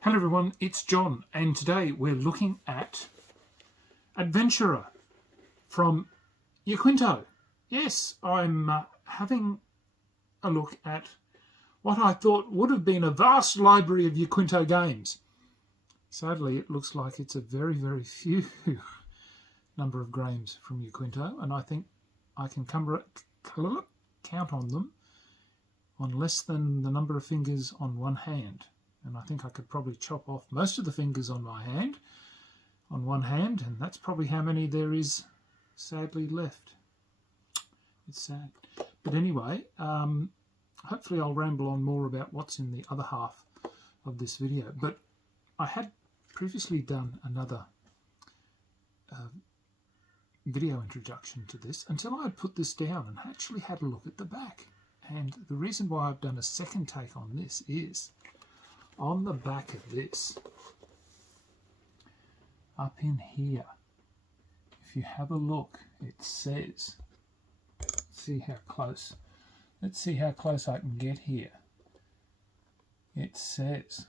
Hello everyone, it's John, and today we're looking at Adventurer from Yaquinto. Yes, I'm having a look at what I thought would have been a vast library of Yaquinto games. Sadly, it looks like it's a very, very few number of games from Yaquinto, and I think I can count on them on less than the number of fingers on one hand. And I think I could probably chop off most of the fingers on my hand, on one hand, and that's probably how many there is sadly left. It's sad. But anyway, hopefully I'll ramble on more about what's in the other half of this video. But I had previously done another video introduction to this until I had put this down and actually had a look at the back. And the reason why I've done a second take on this is on the back of this, up in here, if you have a look, it says, let's see how close I can get here. It says,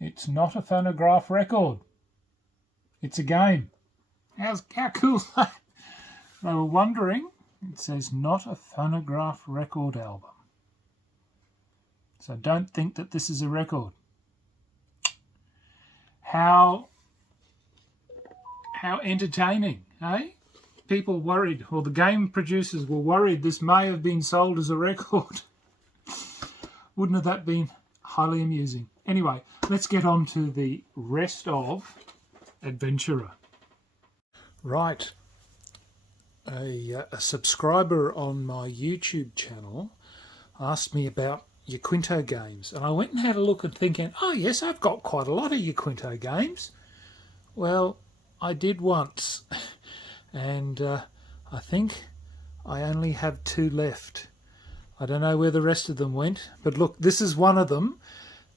it's not a phonograph record, it's a game. How cool is that? They were wondering, it says not a phonograph record album. So don't think that this is a record. How entertaining, eh? People worried, or the game producers were worried this may have been sold as a record. Wouldn't have that been highly amusing? Anyway, let's get on to the rest of Adventurer. Right. A subscriber on my YouTube channel asked me about Yaquinto games, and I went and had a look and thinking, oh yes, I've got quite a lot of Yaquinto games. Well, I did once, and I think I only have 2 left. I don't know where the rest of them went, but look, this is one of them,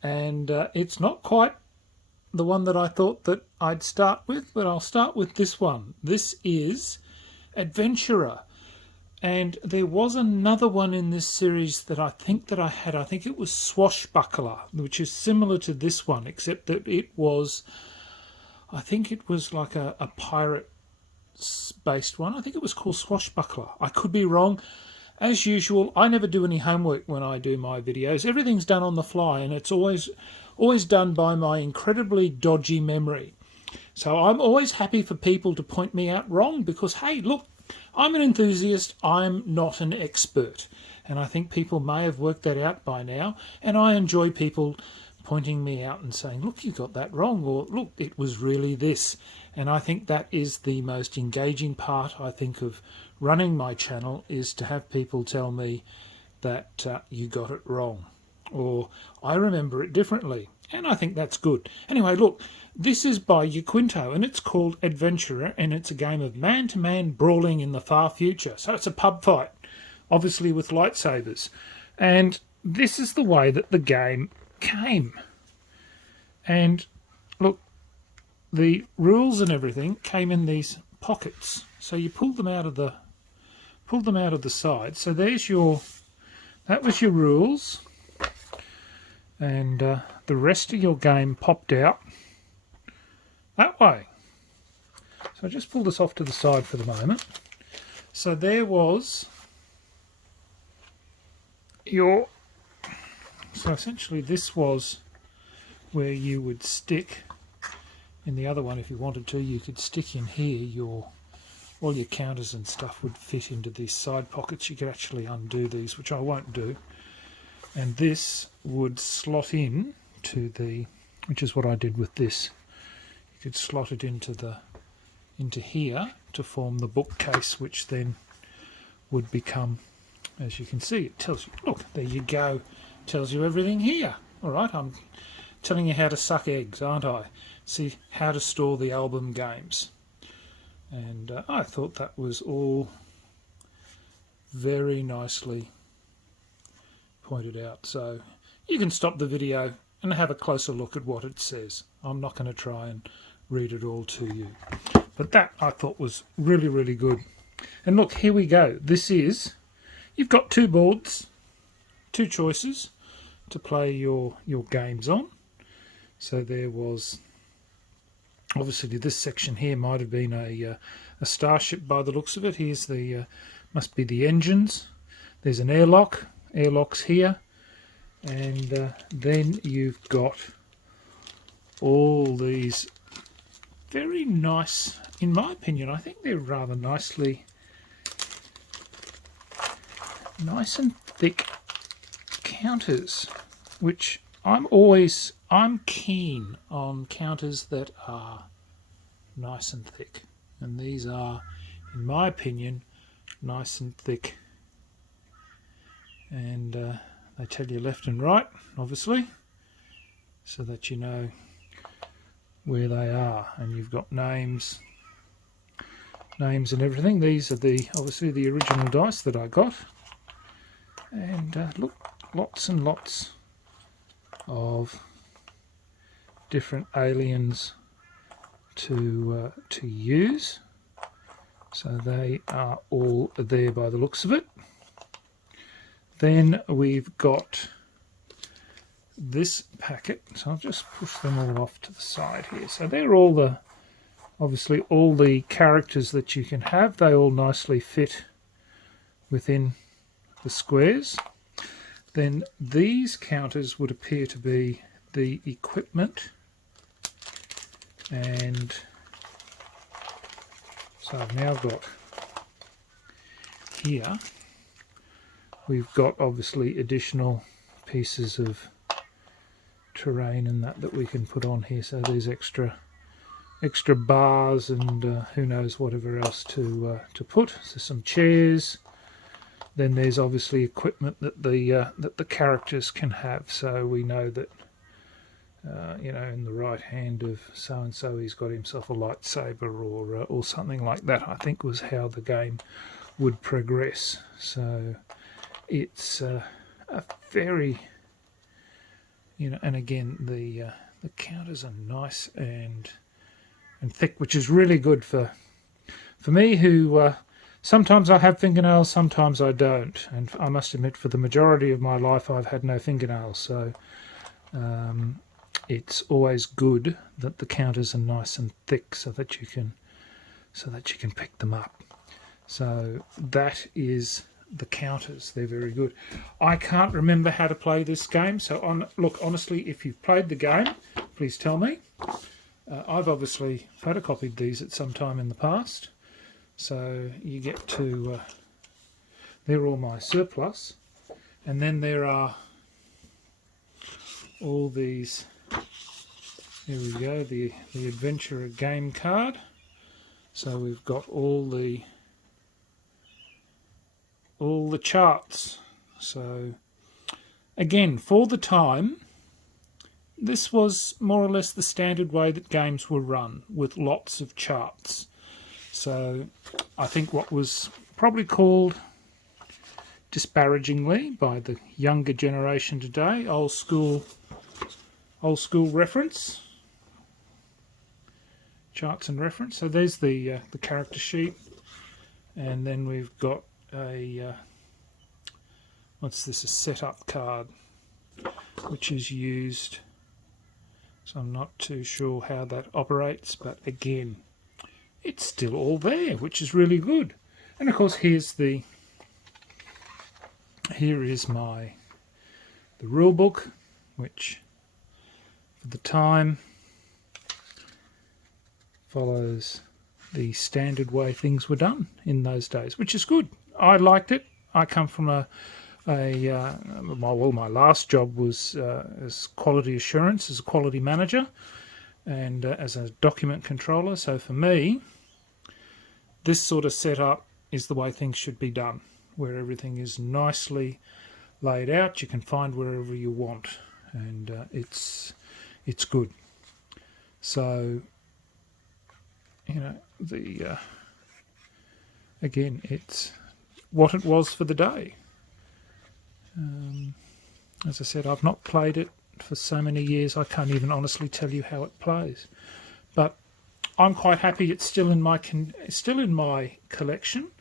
and it's not quite the one that I thought that I'd start with, but I'll start with this one. This is Adventurer. And there was another one in this series that I think that I had. I think it was Swashbuckler, which is similar to this one, except that it was, I think it was like a pirate-based one. I think it was called Swashbuckler. I could be wrong. As usual, I never do any homework when I do my videos. Everything's done on the fly, and it's always done by my incredibly dodgy memory. So I'm always happy for people to point me out wrong because, hey, look, I'm an enthusiast, I'm not an expert. And I think people may have worked that out by now. And I enjoy people pointing me out and saying, look, you got that wrong, or look, it was really this. And I think that is the most engaging part, I think, of running my channel, is to have people tell me that you got it wrong, or I remember it differently. And I think that's good. Anyway, look, this is by Yaquinto, and it's called Adventurer, and it's a game of man-to-man brawling in the far future. So it's a pub fight, obviously with lightsabers. And this is the way that the game came. And look, the rules and everything came in these pockets. So you pull them out of the side. So there's that was your rules. And the rest of your game popped out that way. So just pull this off to the side for the moment. So there was so essentially this was where you would stick, in the other one if you wanted to, you could stick in here all your counters and stuff would fit into these side pockets. You could actually undo these, which I won't do. And this would slot in to which is what I did with this. You could slot it into here to form the bookcase, which then would become, as you can see, it tells you, look, there you go, tells you everything here. All right, I'm telling you how to suck eggs, aren't I? See how to store the album games. And I thought that was all very nicely pointed out. So you can stop the video and have a closer look at what it says. I'm not going to try and read it all to you. But that I thought was really, really good. And look, here we go. This is, you've got 2 boards, 2 choices. to play your games on. So there was, obviously this section here might have been a starship by the looks of it. Here's the, must be the engines. There's an airlock's here. And then you've got all these very nice, in my opinion, I think they're rather nice and thick counters, which I'm keen on counters that are nice and thick, and these are, in my opinion, nice and thick. And they tell you left and right, obviously, so that you know where they are, and you've got names and everything. These are obviously the original dice that I got, and look, lots and lots of different aliens to use. So they are all there by the looks of it. Then we've got this packet, so I'll just push them all off to the side here. So they're all obviously all the characters that you can have. They all nicely fit within the squares. Then these counters would appear to be the equipment, and so I've now got here, we've got obviously additional pieces of terrain and that we can put on here. So there's extra bars and who knows whatever else to put. So some chairs. Then there's obviously equipment that the characters can have. So we know that you know, in the right hand of so and so, he's got himself a lightsaber or something like that, I think was how the game would progress. So it's a very, you know, and again the counters are nice and thick, which is really good for me, who sometimes I have fingernails, sometimes I don't, and I must admit for the majority of my life I've had no fingernails, so it's always good that the counters are nice and thick so that you can pick them up. So that is the counters. They're very good. I can't remember how to play this game, so look, honestly, if you've played the game, please tell me. I've obviously photocopied these at some time in the past, so you get to they're all my surplus, and then there are all these. Here we go, the adventurer game card. So we've got all the charts. So again, for the time, this was more or less the standard way that games were run, with lots of charts. So I think what was probably called disparagingly by the younger generation today, old school reference, charts and reference. So there's the character sheet, and then we've got a what's this, a setup card, which is used. So I'm not too sure how that operates, but again, it's still all there, which is really good. And of course, here is the rule book, which for the time follows the standard way things were done in those days, which is good. I liked it. I come from my last job was as quality assurance, as a quality manager, and as a document controller. So for me, this sort of setup is the way things should be done, where everything is nicely laid out. You can find wherever you want, and it's good. So, you know, again, it's what it was for the day. As I said, I've not played it for so many years, I can't even honestly tell you how it plays. But I'm quite happy it's still in my collection.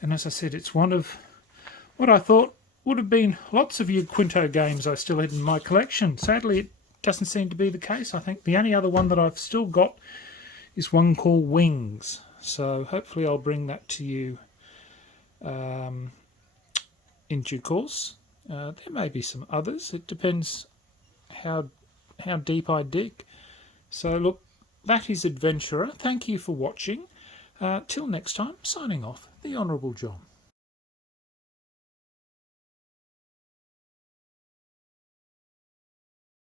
And as I said, it's one of what I thought would have been lots of Yaquinto games I still had in my collection. Sadly, it doesn't seem to be the case. I think the only other one that I've still got is one called Wings. So hopefully I'll bring that to you in due course. There may be some others. It depends how deep I dig. So look, that is Adventurer. Thank you for watching. Till next time, signing off, the Honourable John.